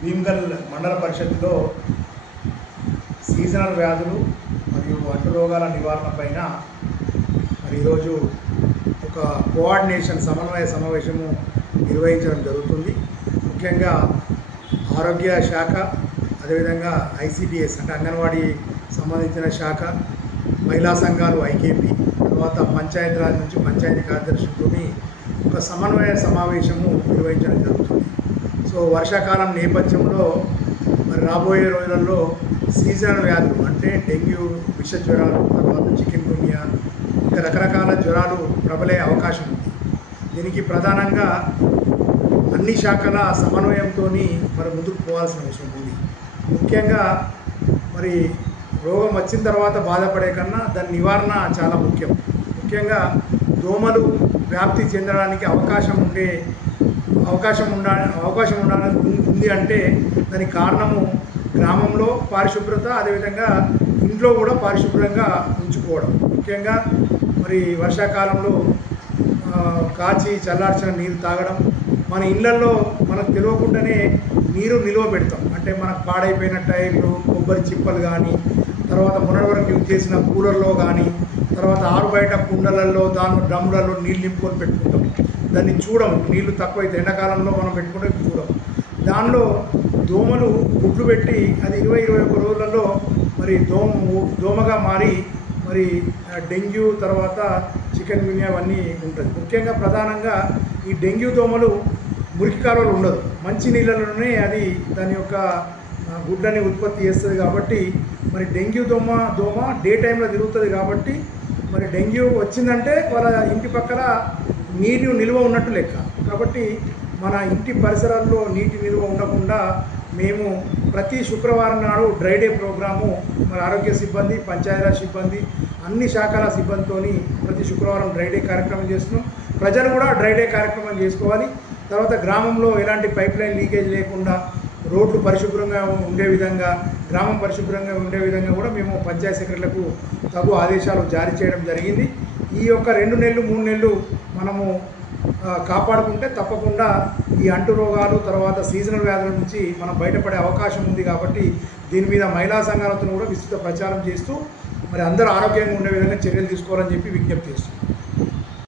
భీమ్గల్ మండల పరిషత్తులో సీజనల్ వ్యాధులు మరియు అంటు రోగాల నివారణ పైన మరి ఈరోజు ఒక కోఆర్డినేషన్ సమన్వయ సమావేశము నిర్వహించడం జరుగుతుంది. ముఖ్యంగా ఆరోగ్య శాఖ, అదేవిధంగా ఐసిడిఎస్ అంటే అంగన్వాడీ సంబంధించిన శాఖ, మహిళా సంఘాలు ఐకేపీ, తర్వాత పంచాయతీరాజ్ నుంచి పంచాయతీ కార్యదర్శులతో ఒక సమన్వయ సమావేశము నిర్వహించడం జరుగుతుంది. సో వర్షాకాలం నేపథ్యంలో మరి రాబోయే రోజులలో సీజనల్ వ్యాధులు అంటే డెంగ్యూ, విష జ్వరాలు, తర్వాత చికెన్ గున్యా, ఇంకా రకరకాల జ్వరాలు ప్రబలే అవకాశం ఉంది. దీనికి ప్రధానంగా అన్ని శాఖల సమన్వయంతో మరి ముందుకు పోవాల్సిన అవసరం ఉంది. ముఖ్యంగా మరి రోగం వచ్చిన తర్వాత బాధపడే కన్నా దాని నివారణ చాలా ముఖ్యం. ముఖ్యంగా దోమలు వ్యాప్తి చెందడానికి అవకాశం ఉంది అంటే దానికి కారణము గ్రామంలో పారిశుభ్రత, అదేవిధంగా ఇంట్లో కూడా పారిశుభ్రంగా ఉంచుకోవడం. ముఖ్యంగా మరి వర్షాకాలంలో కాచి చల్లార్చిన నీరు తాగడం, మన ఇళ్లలో మనకు తెలియకుండానే నీరు నిల్వ పెడతాం. అంటే మనకు పాడైపోయిన టైర్లు, కొబ్బరి చిప్పలు కానీ, తర్వాత మొన్నటి వరకు యూజ్ చేసిన కూలర్లో కానీ, తర్వాత ఆరు బయట కుండలలో డ్రమ్ములలో నీళ్ళు నింపుకొని పెట్టుకుంటాం. దాన్ని చూడం, నీళ్లు తక్కువైతే ఎండాకాలంలో మనం పెట్టుకుంటే చూడం. దానిలో దోమలు గుడ్లు పెట్టి అది 20-21 రోజులలో మరి దోమగా మారి మరి డెంగ్యూ, తర్వాత చికెన్ గున్యా అవన్నీ ఉంటుంది. ముఖ్యంగా ప్రధానంగా ఈ డెంగ్యూ దోమలు మురికి కాలువలు ఉండదు, మంచి నీళ్ళలోనే అది దాని యొక్క గుడ్లని ఉత్పత్తి చేస్తుంది. కాబట్టి మరి డెంగ్యూ దోమ డే టైంలో తిరుగుతుంది. కాబట్టి మరి డెంగ్యూ వచ్చిందంటే వాళ్ళ ఇంటి పక్కన నీరు నిల్వ ఉన్నట్టు లెక్క. కాబట్టి మన ఇంటి పరిసరాల్లో నీటి నిల్వ ఉండకుండా మేము ప్రతి శుక్రవారం నాడు డ్రై డే ప్రోగ్రాము మరి ఆరోగ్య సిబ్బంది, పంచాయతీరాజ్ సిబ్బంది, అన్ని శాఖల సిబ్బందితో ప్రతి శుక్రవారం డ్రై డే కార్యక్రమం చేస్తున్నాం. ప్రజలు కూడా డ్రై డే కార్యక్రమం చేసుకోవాలి. తర్వాత గ్రామంలో ఎలాంటి పైప్ లైన్ లీకేజ్ లేకుండా, రోడ్లు పరిశుభ్రంగా ఉండే విధంగా, గ్రామం పరిశుభ్రంగా ఉండే విధంగా కూడా మేము పంచాయతీ సెక్రటరీలకు తగు ఆదేశాలు జారీ చేయడం జరిగింది. ఈ యొక్క 2 నెలలు 3 నెలలు మనము కాపాడుకుంటే తప్పకుండా ఈ అంటు రోగాలు, తర్వాత సీజనల్ వ్యాధుల నుంచి మనం బయటపడే అవకాశం ఉంది. కాబట్టి దీని మీద మహిళా సంఘాలతో కూడా విస్తృత ప్రచారం చేస్తూ మరి అందరూ ఆరోగ్యంగా ఉండే విధంగా చర్యలు తీసుకోవాలని చెప్పి విజ్ఞప్తి చేస్తున్నాం.